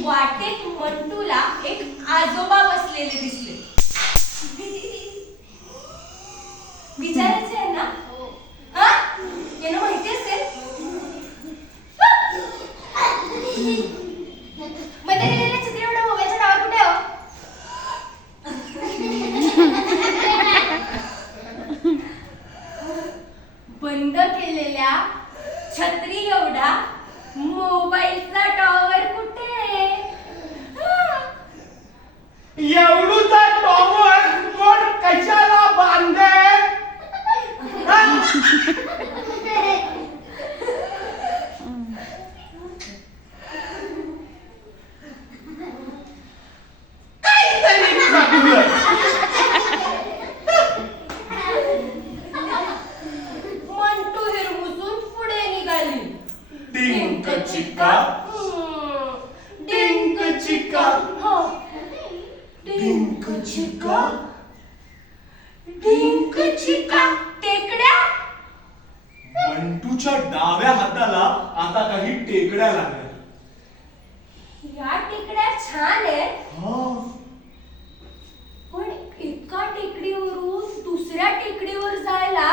वाटेत मंटूला एक आजोबा बसलेले दिसले. विचारायचे आहे ना? हा. यांना माहिती असेल? मंदिर छत्री एवढा मोबाईलचा टावर कुठे आहे हो? बंद केलेल्या छत्री एवढा मोबाईलचा टॉवर कुठे आहे? हा. एवढूचा टॉवर कोण कशाला बांधे. मंटू हिरमुसून पुढे निघाली. टिंक चिक्का. हम्म. टिंक चिक्का टिंक चिक्का टेकड्या. मंटूच्या डाव्या हाताला आता काही टेकड्या लागल्या. या टेकड्या छान आहेत हा पण एका टेकडीवरून दुसऱ्या टेकडीवर जायला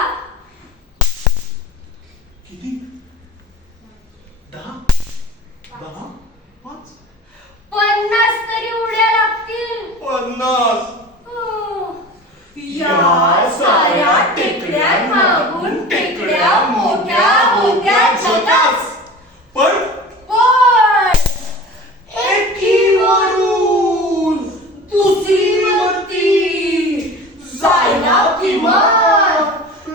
किती दहा दहा पाच पन्नास तरी उड्या लागतील पन्नास हं. या साऱ्या टेकड्या मागून टेकड्या मोठ्या मोठ्या जगास पण पण एकीवरून दुसरीवरती जायला किमान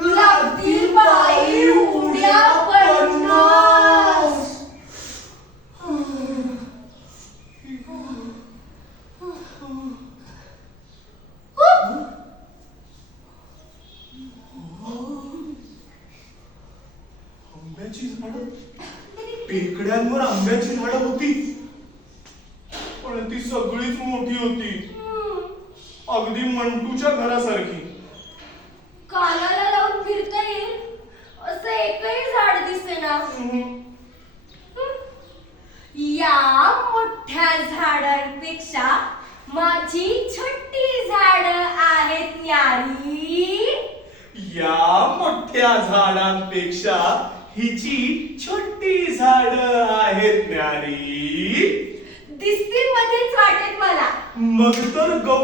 लागतील बाई उड्या पन्नास आंब्याची झाडं टेकड्यांवर आंब्याची झाडं होती. पण ती सगळीच मोठी होती. अगदी मंटूच्या घरासारखी. कानाला लावून फिरता येईल असं एकही झाड दिसेना या मोठ्या झाडांपेक्षा माझी छोटी झाड आहेत न्यारी. या मोठ्या झाडांपेक्षा हिची छोटी झाड आहेत न्यारी. दिसतील मध्येच वाटेत मला. मग तर गम